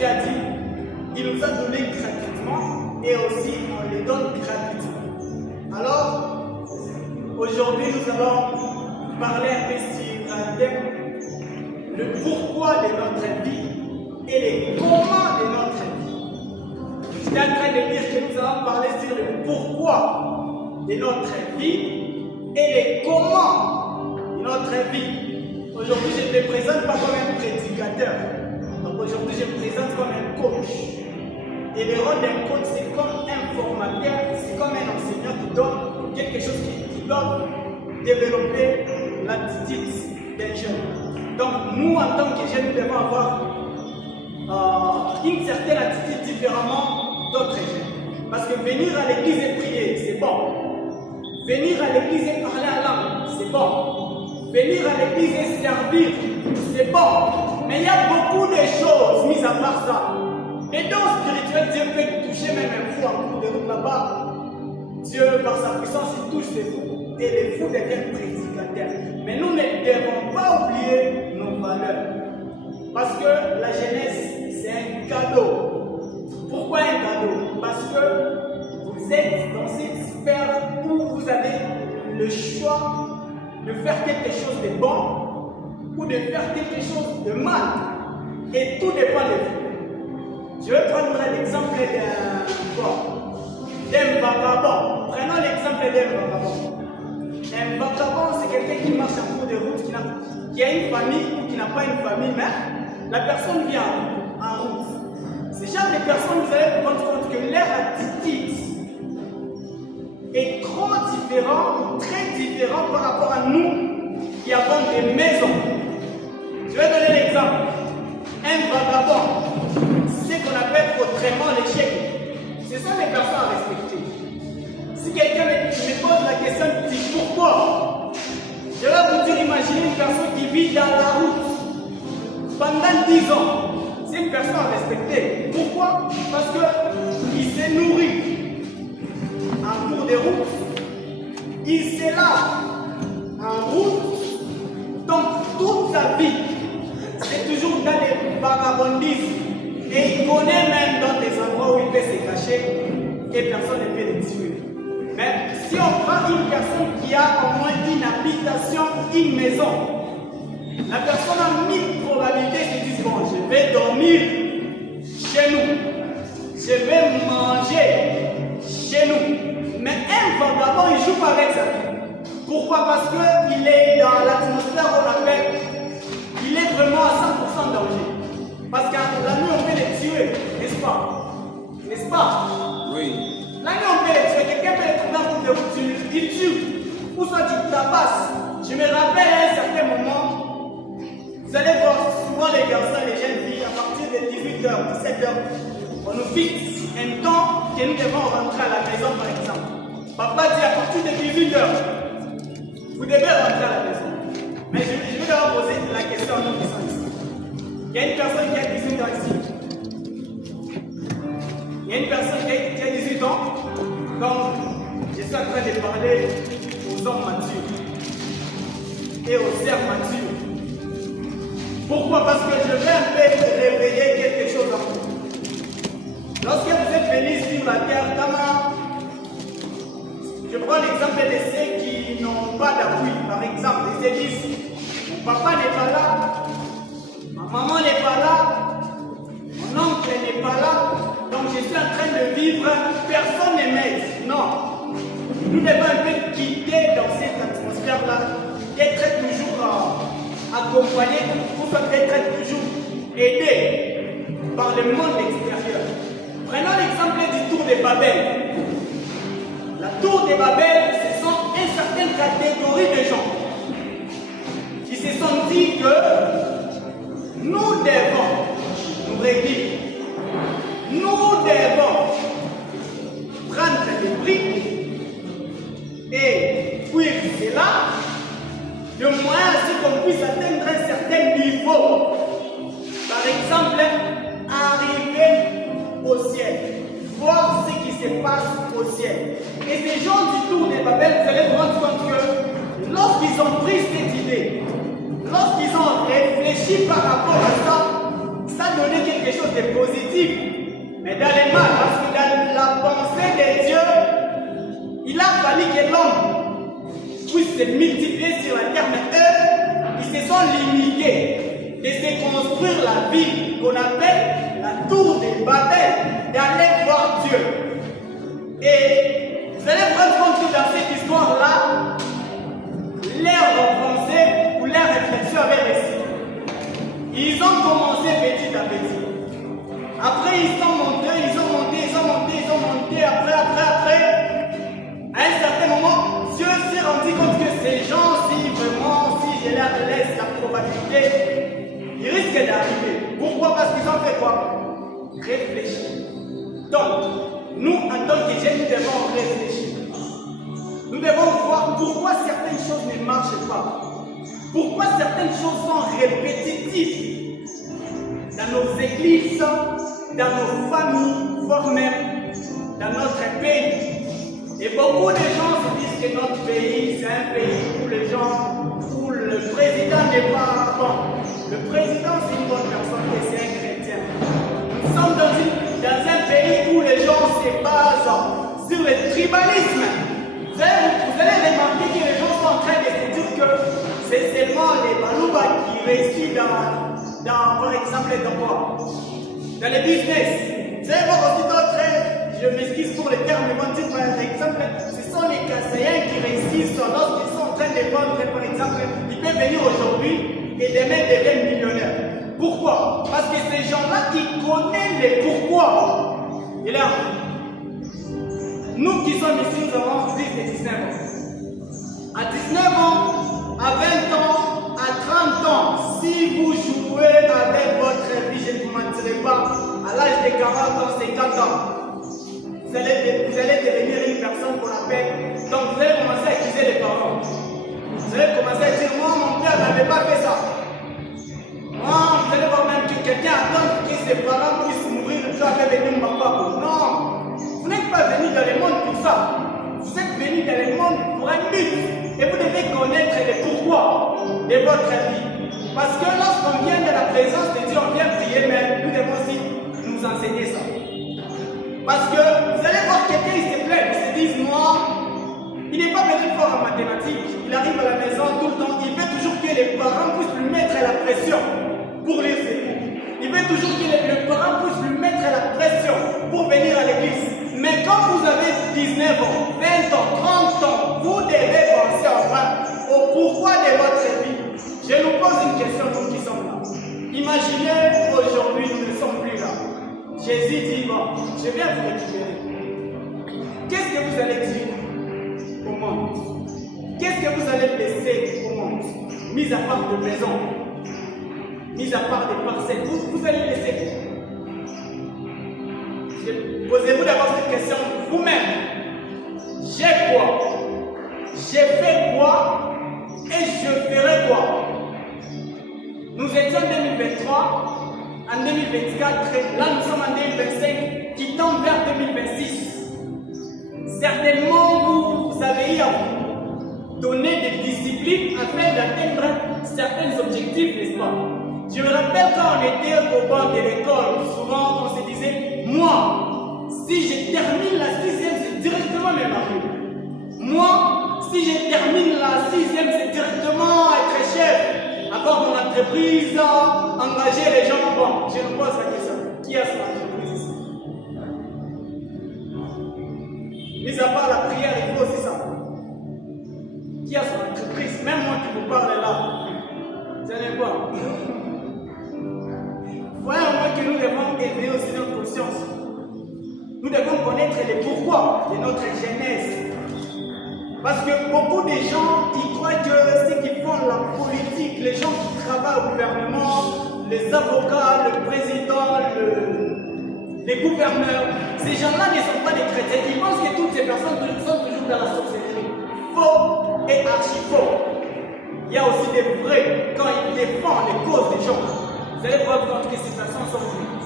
Jésus a dit, il nous a donné gratuitement et aussi on les donne gratuitement. Alors, aujourd'hui, nous allons parler un peu sur un thème, le pourquoi de notre vie et les comment de notre vie. Je suis en train de dire que nous allons parler sur le pourquoi de notre vie et les comment de notre vie. Aujourd'hui, je ne me présente pas comme un prédicateur. Donc aujourd'hui, je me présente comme un coach. Et le rôle d'un coach, c'est comme un formateur, c'est comme un enseignant qui donne quelque chose qui doit développer l'attitude des jeunes. Donc nous, en tant que jeunes, nous devons avoir une certaine attitude différemment d'autres jeunes. Parce que venir à l'église et prier, c'est bon. Venir à l'église et parler en langue, c'est bon. Venir à l'église et servir, c'est bon. Mais il y a beaucoup de choses mises à part ça. Les dons spirituels, Dieu peut toucher même un fou en cours de route là-bas. Dieu, par sa puissance, il touche les fous. Et les fous deviennent prédicateurs. Mais nous ne devons pas oublier nos valeurs. Parce que la jeunesse, c'est un cadeau. Pourquoi un cadeau? Parce que vous êtes dans cette sphère où vous avez le choix de faire quelque chose de bon ou de faire quelque chose de mal. Et tout dépend de vous. Je vais prendre l'exemple d'un vagabond. Prenons l'exemple d'un vagabond. Un vagabond, c'est quelqu'un qui marche en cours de route, qui a une famille ou qui n'a pas une famille, mais la personne vient en route. Ces genre de personnes, vous allez vous rendre compte que leur attitude est trop différente, très différente par rapport à nous qui avons des maisons. Je vais donner l'exemple. Un vagabond, c'est ce qu'on appelle autrement l'échec. Ce sont les personnes à respecter. Si quelqu'un me pose la question, dit pourquoi, je vais vous dire, imaginez une personne qui vit dans la route pendant 10 ans. C'est une personne à respecter. Pourquoi? Parce qu'il s'est nourri en cours de route. Il s'est là en route. Donc toute sa vie, c'est toujours dans les vagabondismes. Et il connaît même dans des endroits où il peut se cacher et personne ne peut le tuer. Mais si on prend une personne qui a au moins une habitation, une maison, la personne a 1000 probabilités de dire bon, je vais dormir chez nous, je vais manger chez nous. Mais un vagabond, il joue pas avec ça. Pourquoi? Parce qu'il est dans l'atmosphère qu'on appelle, il est vraiment à 100% danger. Parce qu'à la nuit, on peut les tuer, n'est-ce pas? N'est-ce pas? Oui. La nuit, on peut les tuer. Quelqu'un peut les trouver en cours de route, il tue. Ou soit tu tabasses. Je me rappelle à un certain moment, vous allez voir souvent les garçons et les jeunes filles, à partir de 18h, 17h, on nous fixe un temps que nous devons rentrer à la maison, par exemple. Papa dit à partir de 18h, vous devez rentrer à la maison. Mais je vais leur poser la question à nos qui sont ici. Il y a une personne qui a 18 ans ici. Il y a une personne qui a 18 ans. Donc, je suis en train de parler aux hommes matures et aux sœurs matures. Pourquoi? Parce que je vais un peu réveiller quelque chose en vous. Lorsque vous êtes venus sur la terre, je prends l'exemple de ceux qui n'ont pas d'appui. Par exemple, ils se disent, mon papa n'est pas là. Maman n'est pas là, mon oncle n'est pas là, donc je suis en train de vivre, personne ne m'aide. Non, nous devons un peu quitter dans cette atmosphère-là, d'être toujours accompagnés, ou peut-être toujours aidés par le monde extérieur. Prenons l'exemple du tour de Babel. La tour de Babel, ce sont une certaine catégorie de gens qui se sont dit que nous devons nous réunir. Nous devons prendre les briques et cuire cela de moyen à ce qu'on puisse atteindre un certain niveau. Par exemple, arriver au ciel, voir ce qui se passe au ciel. Et ces gens du tour de Babel, vous allez vous rendre compte que lorsqu'ils ont pris cette idée, lorsqu'ils ont réfléchi par rapport à ça, ça donnait quelque chose de est positive, mais dans les mal, parce que dans la pensée de Dieu, il a fallu que l'homme puisse se multiplier sur la terre, mais eux, ils se sont limités de se construire la ville qu'on appelle la tour de Babel, d'aller voir Dieu. Et vous allez prendre compte que dans cette histoire-là, leur pensée ou leur réflexion avait réussi. Ils ont commencé petit à petit. Après, ils sont montés. Après. À un certain moment, Dieu s'est rendu compte que ces gens, si je leur laisse la probabilité, ils risquent d'arriver. Pourquoi? Parce qu'ils ont fait quoi? Réfléchir. Donc, nous, en tant que jeunes, nous devons réfléchir. Nous devons voir pourquoi certaines choses ne marchent pas. Pourquoi certaines choses sont répétitives dans nos églises, dans nos familles, voire même dans notre pays. Et beaucoup de gens se disent que notre pays, c'est un pays où les gens, où le président n'est pas bon. Le président, c'est une bonne personne et c'est un chrétien. Nous sommes dans un pays où les gens se basent sur le tribalisme. Vous allez remarquer que les gens sont en train de se dire que c'est seulement les Balouba qui réussissent par exemple, dans les business. Vous allez voir aussi d'autres, je m'excuse pour les termes, mais on dit par exemple, ce sont les Kassaïens qui réussissent lorsqu'ils sont en train de vendre, par exemple, ils peuvent venir aujourd'hui et demain deviennent millionnaires. Pourquoi? Parce que ces gens-là, ils connaissent les pourquoi. Et là, nous qui sommes ici, nous avons plus de 19 ans. À 19 ans, à 20 ans, à 30 ans, si vous jouez avec votre vie, je ne vous mentirai pas, à l'âge de 40 ans, 50 ans, vous allez devenir une personne qu'on appelle. Donc vous allez commencer à accuser les parents. Vous allez commencer à dire, moi, mon père n'avait pas fait ça. Moi, vous allez voir même que quelqu'un attend que ses parents puissent mourir, tu as fait venir mon papa. Non, vous n'êtes pas venu dans le monde pour ça. Vous êtes venu dans le monde pour un but. Et vous devez connaître les pourquoi de votre vie. Parce que lorsqu'on vient de la présence de Dieu, on vient prier, mais nous devons aussi nous enseigner ça. Parce que vous allez voir quelqu'un, il se plaît, il se dit, moi, il n'est pas venu fort en mathématiques. Il arrive à la maison tout le temps, il veut toujours que les parents puissent lui mettre la pression pour lire ses cours. Il veut toujours que les parents puissent lui mettre la pression pour venir à l'église. Mais quand vous avez 19 ans, 20 ans, 30 ans, vous devez penser au pourquoi de votre vie. Je nous pose une question, nous qui sommes là. Imaginez aujourd'hui, nous ne sommes plus là. Jésus dit, bon, je viens vous récupérer. Qu'est-ce que vous allez dire au monde? Qu'est-ce que vous allez laisser au monde? Mis à part de maisons, mis à part des parcelles, vous allez laisser. Posez-vous d'abord cette question vous-même. J'ai quoi? J'ai fait quoi? Et je ferai quoi? Nous étions en 2023. En 2024, là nous sommes en 2025, qui tend vers 2026. Certainement, vous avez eu à vous donner des disciplines afin d'atteindre certains objectifs, n'est-ce pas? Je me rappelle quand on était au banc de l'école, souvent on se disait, moi, si je termine la 6e, c'est directement me marier. Moi, si je termine la 6e, c'est directement être chef. Avoir mon entreprise, engager les gens. Bon, je me pose la question. Qui a son entreprise ici? Mis à part la prière, il faut aussi ça. Qui a son entreprise? Même moi qui vous parle là. Ce n'est pas. Voyez au moins que nous devons élever aussi notre conscience. Nous devons connaître les pourquoi de notre jeunesse. Parce que beaucoup de gens, ils croient que ceux qui font la politique, les gens qui travaillent au gouvernement, les avocats, le président, les gouverneurs, ces gens-là ne sont pas des chrétiens. Ils pensent que toutes ces personnes sont toujours dans la sorcellerie. Faux et archi-faux. Il y a aussi des vrais quand ils défendent les causes des gens. Vous allez voir que ces personnes sont vraies.